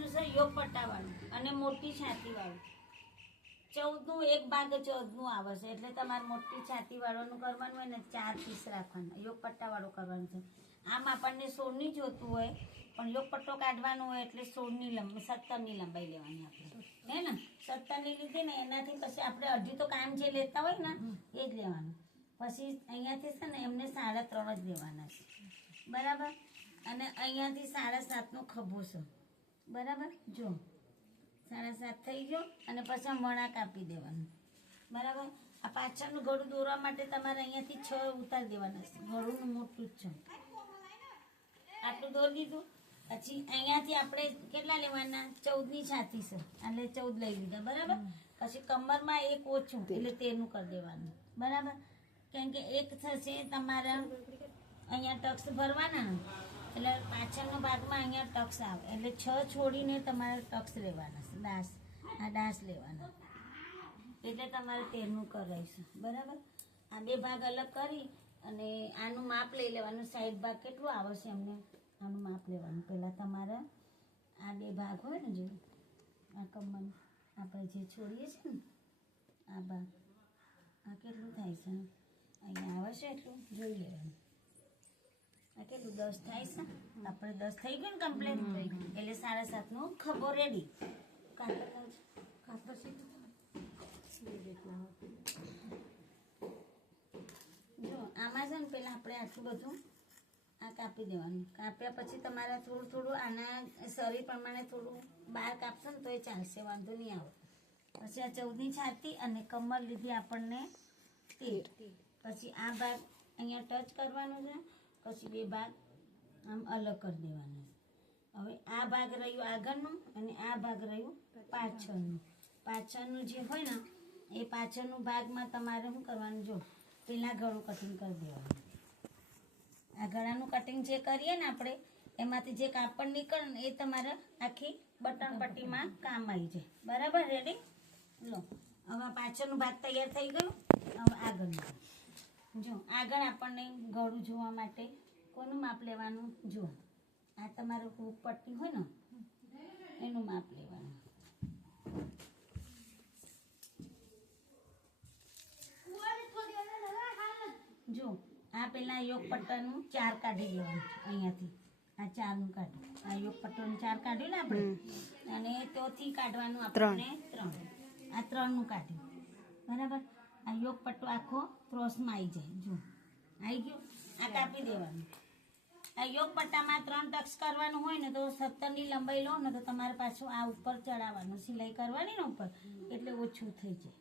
કરવાનું છે યોગ પટ્ટાવાળું અને મોટી છાતીવાળું. 14નું એક ભાગ 14નું આવે છે એટલે તમારે મોટી છાતીવાળાનું કરવાનું હોય ને 4 પીસ રાખવાના. યોગ પટ્ટાવાળું કરવાનું છે. આમ આપણને 16ની જોતું હોય પણ યોગ પટ્ટો કાઢવાનો હોય એટલે 17ની લંબાઈ લેવાની આપણે, હે ને? 17ની લીધી ને એનાથી પછી આપણે અડધી તો કામ જે લેતા હોય ને એ જ લેવાનું. પછી અહીંયાથી છે ને એમને 3.5 જ લેવાના છે, બરાબર? અને અહીંયાથી 7.5નો ખભો છે, બરાબર? જો 7.5 થઈ ગયો અને પછી વણાક આપી દેવાનું, બરાબર? આ પાછળનું ગળું દોરવા માટે તમારે અહીંયાથી 6 ઉતારી દેવાના છે. ગળું મોટું જ છે, આટલું દોરી દીધું. પછી અહીંયાથી આપણે કેટલા લેવાના? 14ની છાતી છે એટલે 14 લઈ લીધા, બરાબર? પછી કમરમાં એક ઓછું એટલે 13નું કરી દેવાનું, બરાબર? કેમ કે એક થશે તમારા અહીંયા ટક્સ ભરવાના ને એટલે પાછળના ભાગમાં અહીંયા ટક્સ આવે એટલે 6 છોડીને તમારે ટક્સ લેવાના છે, ડાસ. આ ડાસ લેવાના એટલે તમારે 13નું કરાવીશું, બરાબર? આ 2 ભાગ અલગ કરી અને આનું માપ લઈ લેવાનું. સાઈડ ભાગ કેટલું આવશે એમને આનું માપ લેવાનું. પહેલાં તમારે આ 2 ભાગ હોય ને, જો આ કમર આપણે જે છોડીએ છીએ ને આ ભાગ, આ કેટલું થાય છે અહીંયા આવે છે એટલું જોઈ લેવાનું. આ કેટલું 10 થાય છે? આપણે 10 થઈ ગયું ને કમ્પ્લીટ એટલે 7.5નો ખભો રેડી. જો આમાં છે ને પેલા આપણે આટલું બધું આ કાપી દેવાનું. કાપ્યા પછી તમારે થોડું આના શરીર પ્રમાણે થોડું બહાર કાપશો ને તો એ ચાલશે, વાંધો નહીં આવે. પછી આ 14ની છાતી અને કમર લીધી આપણને 13. પછી આ ભાગ અહીંયા ટચ કરવાનું છે, પછી 2 ભાગ આમ અલગ કરી દેવાના છે. હવે આ ભાગ રહ્યું આગળનું અને આ ભાગ રહ્યું પાછળનું. પાછળનું જે હોય ને એ પાછળનું ભાગમાં તમારે શું કરવાનું? જો પેલા ગળું કટિંગ કરી દેવાનું. આ ગળાનું કટિંગ જે કરીએ ને આપણે એમાંથી જે કાપડ નીકળે ને એ તમારે આખી બટન પટ્ટીમાં કામ આવી જાય, બરાબર? રેડી? લો હવે પાછળનું ભાગ તૈયાર થઈ ગયું. હવે આગળનું જો આગળ આપણને ગળું જોવા માટે કોનું માપ લેવાનું? જો આ તમારું હૂક પટ્ટી હોય ને એનું માપ લેવાનું. જો આ પેલા યોગ પટ્ટાનું 4 કાઢી દેવાનું અહીંયાથી. આ 4નું કાઢ્યું. આ યોગ પટ્ટાનું 4 કાઢ્યું ને આપણે અને તોથી કાઢવાનું આપણને 3. આ 3નું કાઢ્યું, બરાબર? આ યોગ પટ્ટો આખો ક્રોસમાં આવી જાય. જો આવી ગયું. આ કાપી દેવાનું. આ યોગ પટ્ટામાં 3 ટક્સ કરવાનું હોય ને તો 17ની લંબાઈ લો ને તો તમારે પાછું આ ઉપર ચડાવવાનું, સિલાઈ કરવાની ને ઉપર એટલે ઓછું થઈ જાય.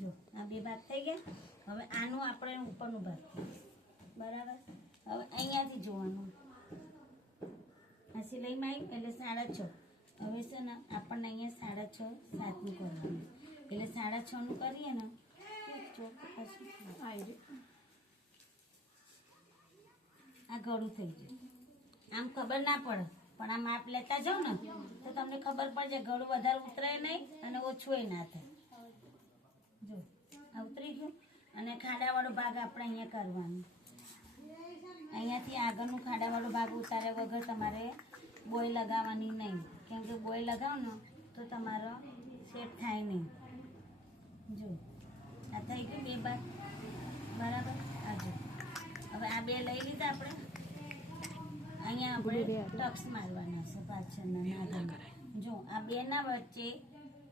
જો આ 2 ભાગ થઈ ગયા. હવે આનું આપણે ઉપરનું ભાગ, બરાબર? હવે અહીંયાથી જોવાનું. આ સિલાઈમાં આવી એટલે 6.5. હવે છે ને આપણને અહીંયા 6.5 7નું કરવાનું એટલે 6.5નું કરીએ ને આ ગળું થઈ જાય. આમ ખબર ના પડે પણ આ માપ લેતા જાઓ ને તો તમને ખબર પડે ગળું વધારે ઉતરે નહીં અને ઓછું ના થાય. જો આ ઉતરી ગયું અને ખાડાવાળો ભાગ આપણે અહીંયા કરવાનો. અહીંયાથી આગળનું ખાડાવાળો ભાગ ઉતાર્યા વગર તમારે બોય લગાવવાની નહીં, કેમ કે બોય લગાવો ને તો તમારો સેટ થાય નહીં. જો આ થઈ ગયું 2 ભાગ, બરાબર? આ જો હવે આ 2 લઈ લીધા આપણે. અહીંયા આપણે ટક્સ મારવાના છે પાછળના આગળના. જો આ 2ના વચ્ચે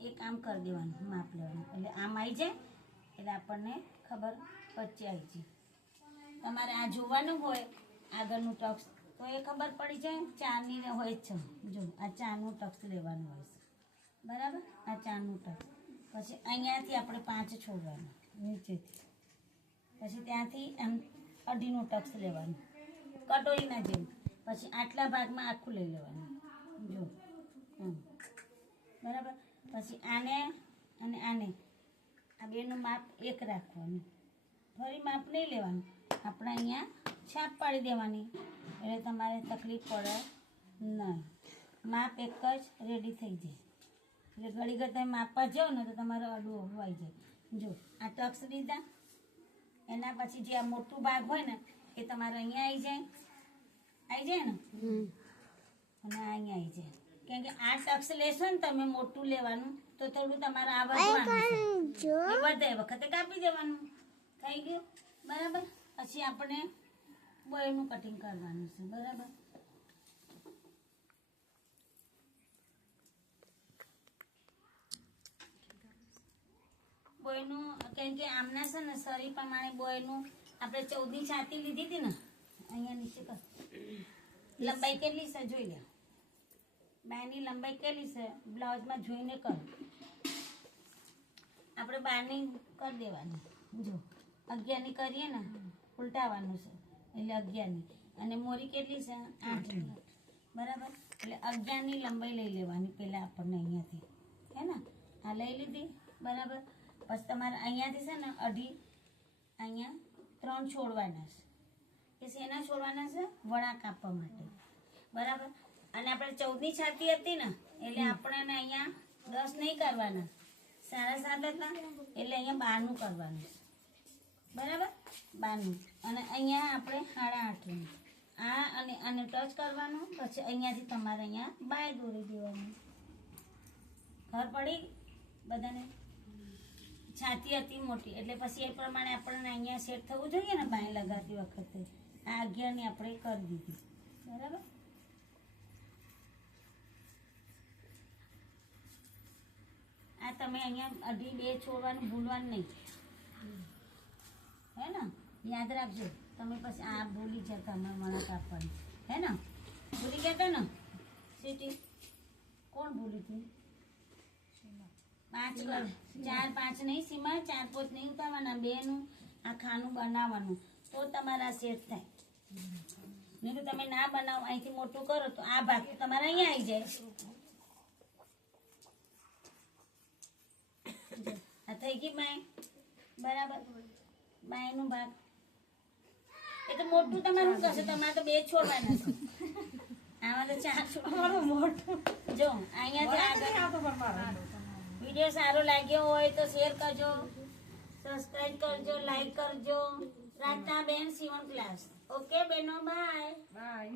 એક આમ કરી દેવાનું, માપ લેવાનું એટલે આમ આવી જાય એટલે આપણને ખબર વચ્ચે આવી જાય. તમારે આ જોવાનું હોય આગળનું ટક્સ તો એ ખબર પડી જાય 4ની હોય જ છે. જો આ 4નું ટક્સ લેવાનું હોય છે, બરાબર? આ 4નું ટક્સ. પછી અહીંયાથી આપણે 5 છોડવાનું નીચેથી. પછી ત્યાંથી એમ 2.5નું ટક્સ લેવાનું કટોરીના જેવું. પછી આટલા ભાગમાં આખું લઈ લેવાનું. જો બરાબર? પછી આને અને આને આ 2નું માપ 1 રાખવાનું. ફરી માપ નહીં લેવાનું. આપણે અહીંયા છાપ પાડી દેવાની એટલે તમારે તકલીફ પડે નહીં. માપ 1 જ રેડી થઈ જાય. એટલે ઘડી ઘડી તમે માપવા જાઓ ને તો તમારે અડું અડું આવી જાય. જો આ ટક્સ લીધા એના પછી જે આ મોટું ભાગ હોય ને એ તમારે અહીંયા આવી જાય ને અને આ અહીંયા આવી જાય. કેમ કે આ ટક્સ લેશો ને તમે મોટું લેવાનું તો થોડું તમારે આ વધવાનું છે. એ વધે વખતે કાપી દેવાનું. થઈ ગયું બરાબર. પછી આપણે બોયનું કટિંગ કરવાનું છે બરાબર. બોયનું કેમ કે આમના છે ને શરીર પ્રમાણે બોયનું આપણે 14ની છાતી લીધી હતી ને અહીંયા નીચે કર લંબાઈ કેટલી છે જોઈ લે. બાયની લંબાઈ કેટલી છે બ્લાઉઝમાં જોઈને કરો. આપણે 12ની કરી દેવાની. જો 11ની કરીએ ને ઉલટાવાનું છે એટલે 11ની. અને મોરી કેટલી છે 8ની બરાબર. એટલે 11ની લંબાઈ લઈ લેવાની પહેલાં આપણને અહીંયાથી હે ને આ લઈ લીધી બરાબર. પછી તમારે અહીંયાથી છે ને અઢી અહીંયા 3 છોડવાના છે. કે શેના છોડવાના છે વડા કાપવા માટે બરાબર. અને આપણે 14ની છાતી હતી ને એટલે આપણે અહીંયા 10 નહીં કરવાના 7.5 હતા એટલે અહીંયા 12નું કરવાનું બરાબર. 12નું અને અહીંયા આપણે 8.5નું આ અને આને ટચ કરવાનું. પછી અહીંયાથી તમારે અહીંયા બાય દોરી દેવાનું. ખબર પડી બધાને. છાતી હતી મોટી એટલે પછી એ પ્રમાણે આપણને અહીંયા સેટ થવું જોઈએ ને બાય લગાતી વખતે. આ 11ની આપણે કરી દીધી બરાબર. આ તમે અહીંયા અઢી 2 છોડવાનું ભૂલવાનું નહીં હે ને. યાદ રાખજો તમે પછી આ ભૂલી જતા મને કાપવાની હે ને. ભૂલી ગયા હતા ને સીટી કોણ ભૂલી હતી. 5 4 5 નહીં સીમા 4 5 નહીં ઉતારવાના. 2નું આ ખાનું બનાવવાનું તો તમારા સેટ થાય. નહીં તો તમે ના બનાવો અહીંથી મોટું કરો તો આ ભાગ તમારે અહીંયા આવી જાય. આ થઈ ગઈ બાય બરાબર. બાયનું ભાગ એ તો મોટું તમારું શું કરશે. તમારે તો 2 છોડવાના છે. આમાં તો 4 છોડવાનું મોટું. જો અહીંયાથી આગળ વિડીયો સારો લાગ્યો હોય તો શેર કરજો, સબસ્ક્રાઇબ કરજો, લાઈક કરજો. પ્રાર્થના બેન સીવણ ક્લાસ. ઓકે બેનો બાય.